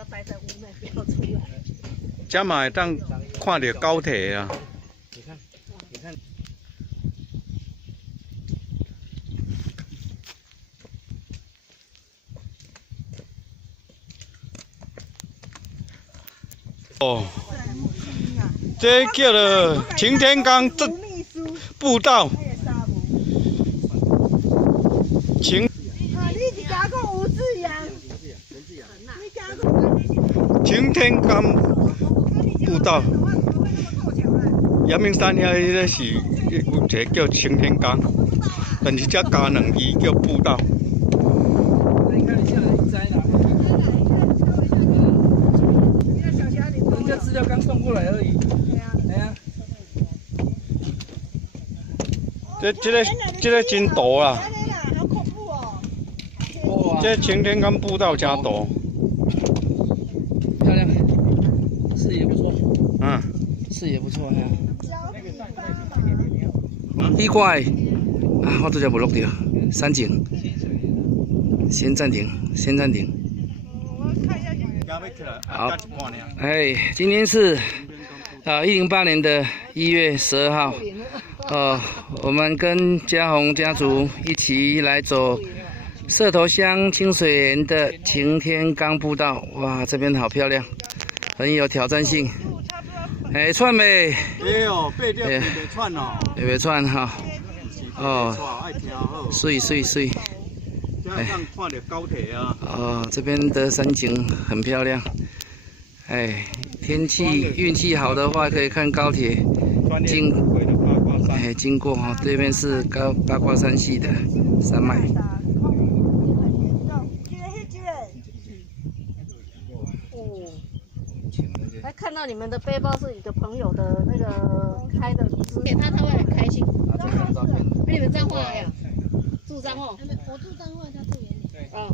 要待在屋内，不要出来。这嘛会当看到高铁啊。你看，你看。哦，这叫做擎天岗步道。擎。啊，你是加个吴志阳，你加个。擎天岗步道。阳明山遐迄个是有一个叫擎天岗，但是才加两字叫步道。你看一下，你摘哪？人家资料刚送过来而已。哎呀，这个真大啊！好恐怖哦！哇，这擎天岗步道真大。漂亮，视野不错。嗯，视野不错哈。奇怪，啊，我都只无录到，山景。先暂停，先暂停。好，哎，今天是108年的1月12号，我们跟嘉宏家族一起来走社头乡清水岩的擎天岗步道，哇，这边好漂亮，很有挑战性。哎，串没？哎呦，八点袂串哦，袂串哈。哦，水。哎，看到高铁啊！哦，这边的山景很漂亮。哎，天气运气好的话，可以看高铁经过哈。这边是八卦山系的山脉。来看到你们的背包是你的朋友的那个开的，给他会很开心。那你们彰化呀？住彰化？我住彰化，他住原里。哦。